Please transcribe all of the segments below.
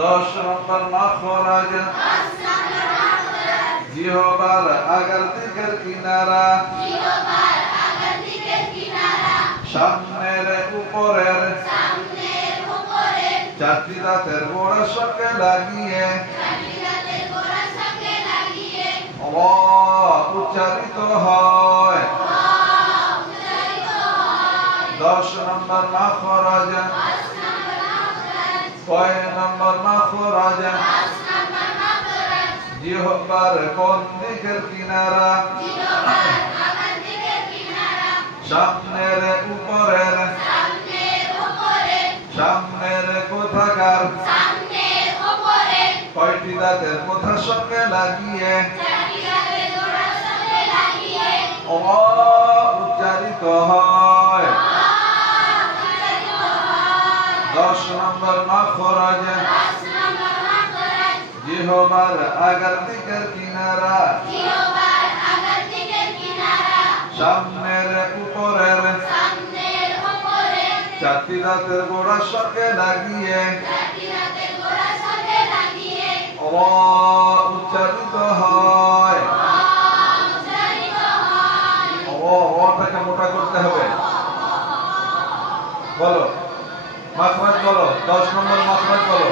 দশ নম্বর মাখরাজ জিহবার আগের দিকের কিনারা সামনের উপরের চারটি দাঁতের গোড়ার সঙ্গে লাগিয়ে উচ্চারিত হয়। 10 নম্বর মাখরাজ কয় নম্বর মাখরাজ জিহ্বার কোন দিকের কিনারা সামনের উপরের সামনের কোথাকার কয়টি দাঁতের কোথার সঙ্গে লাগিয়ে উচ্চারিত হয়। 10 নম্বর মাখরাজ জিহ্বার আগের দিকের কিনারা সামনের উপরের চারটি দাঁতের গোড়ার সঙ্গে লাগিয়ে উচ্চারিত হয়। ওটাকে মোটা করতে হবে। বলো মাখরাজ বলো, 10 নম্বর মাখরাজ বলো।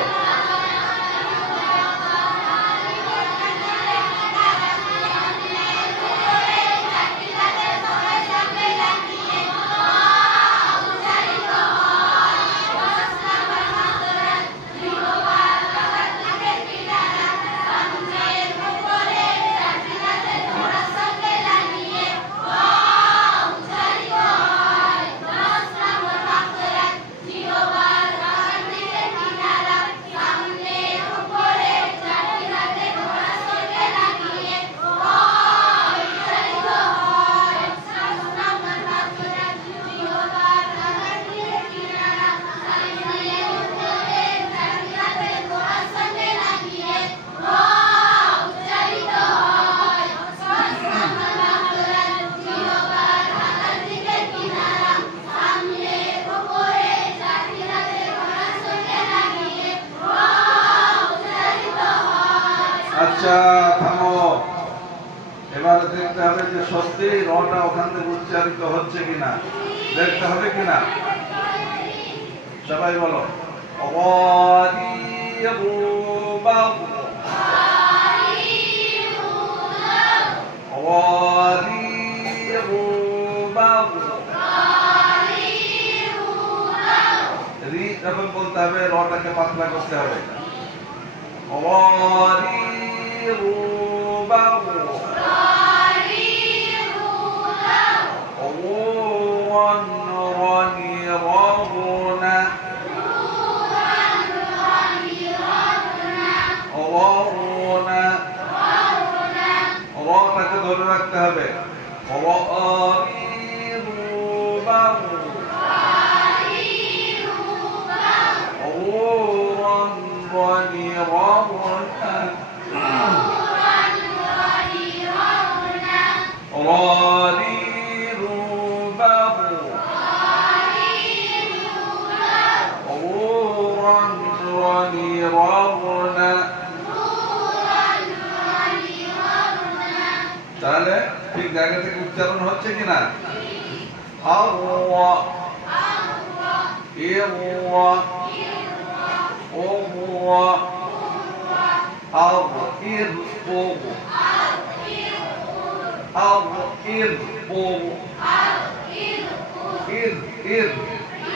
আচ্ছা থামো, এবার দেখতে হবে যে সত্যি রটা ওখান থেকে উচ্চারিত হচ্ছে কিনা, দেখতে হবে কিনা। সবাই বলো রি যখন বলতে হবে রটাকে পাতলা করতে হবে। রটাকে ধরে রাখতে হবে। তাহলে ঠিক জায়গা থেকে উচ্চারণ হচ্ছে কিনা।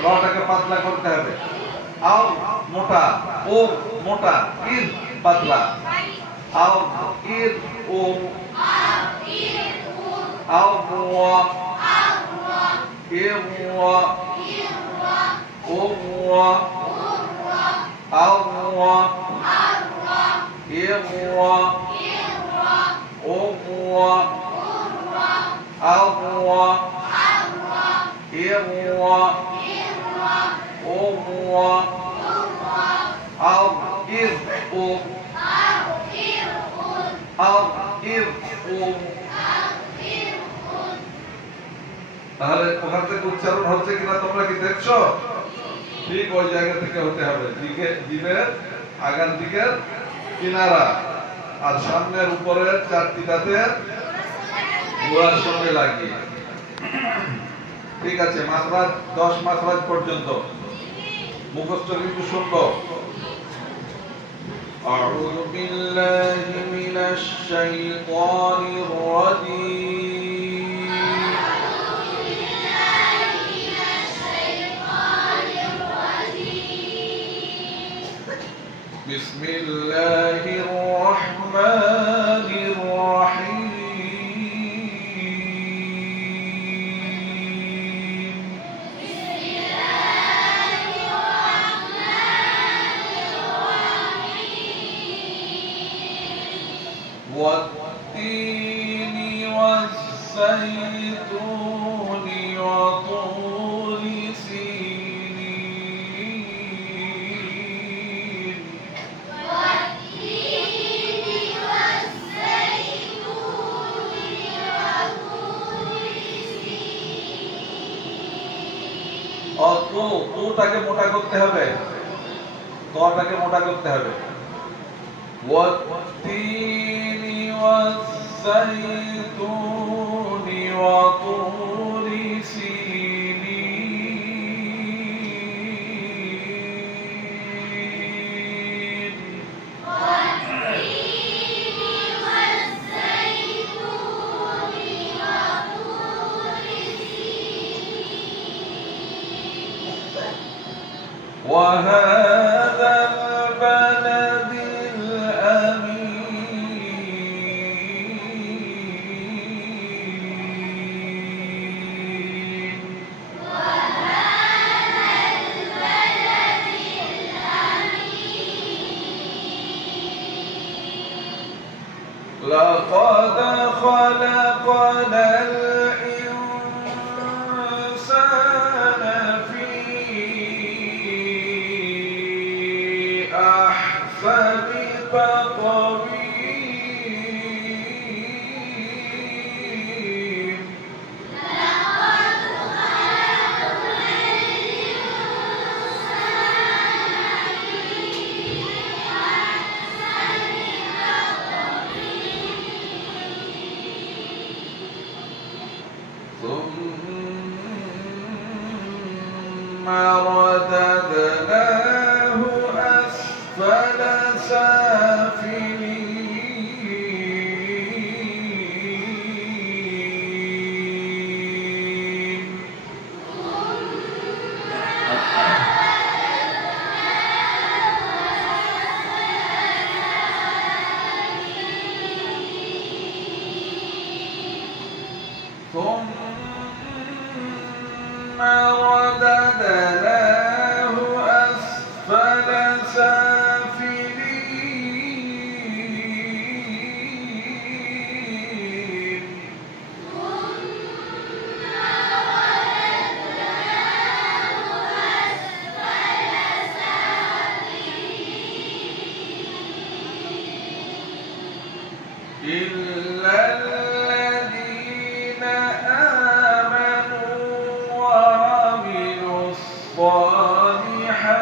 রটাকে পাতলা করতে হবে। আও মোটা, ও মোটা, ইর পাতলা। আও ইর ও আও ওয়া ইর ওয়া ও ওয়া আও ওয়া ইর ওয়া ও ওয়া আও ওয়া ইর ওয়া ও ওয়া আও ইর ও আও ইর ও তাহলে ওখান থেকে উচ্চারণ হচ্ছে কিনা তোমরা কি দেখছো? ঠিক ওই জায়গা থেকে হতে হবে, জিভের আগার দিকের কিনারা আর সামনের উপরের চারটি দাঁতের গোড়ার সঙ্গে লাগিয়ে। ঠিক আছে, মাখরাজ 10 মাখরাজ পর্যন্ত মুখস্থ কিন্তু শুনবো। أعوذ بالله من الشيطان الرجيم. بسم الله الرحمن الرحيم. والتين والزيتون وطور سينين. والتين والزيتون وطور سينين. তোটাকে মোটা করতে হবে, তোটাকে মোটা করতে হবে। والتين والزيتون وطور سينين. والتين والزيتون وطور سينين. وهذا البلد لقد خلقنا الإنسان في أحسن تقويم. ثم رددناه أسفل سافلين. ثم رددناه أسفل سافلين. إلا الذين آمنوا وعملوا الصالحات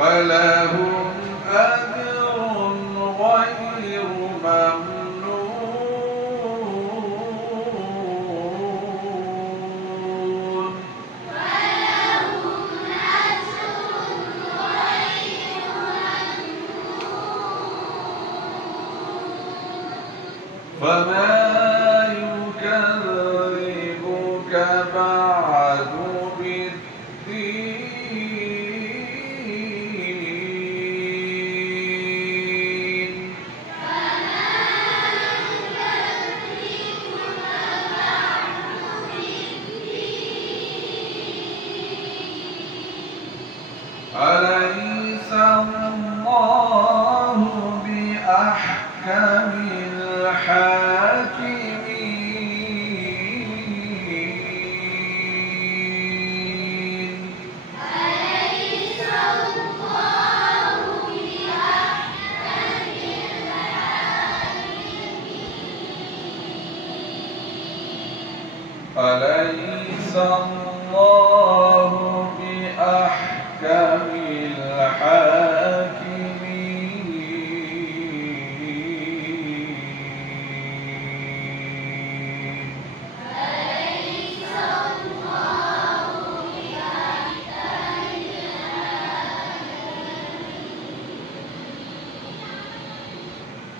فلهم أجر غير ممنون. فما يكذبك بعد بالدين. أليس الله بأحكم الحاكمين. أليس الله بأحكم الحاكمين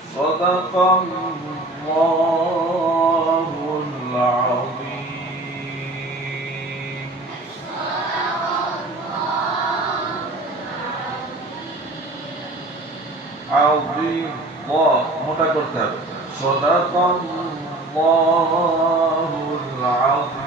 صدق الله العظيم عظيم الله মোটা করতে হবে صدق الله العظيم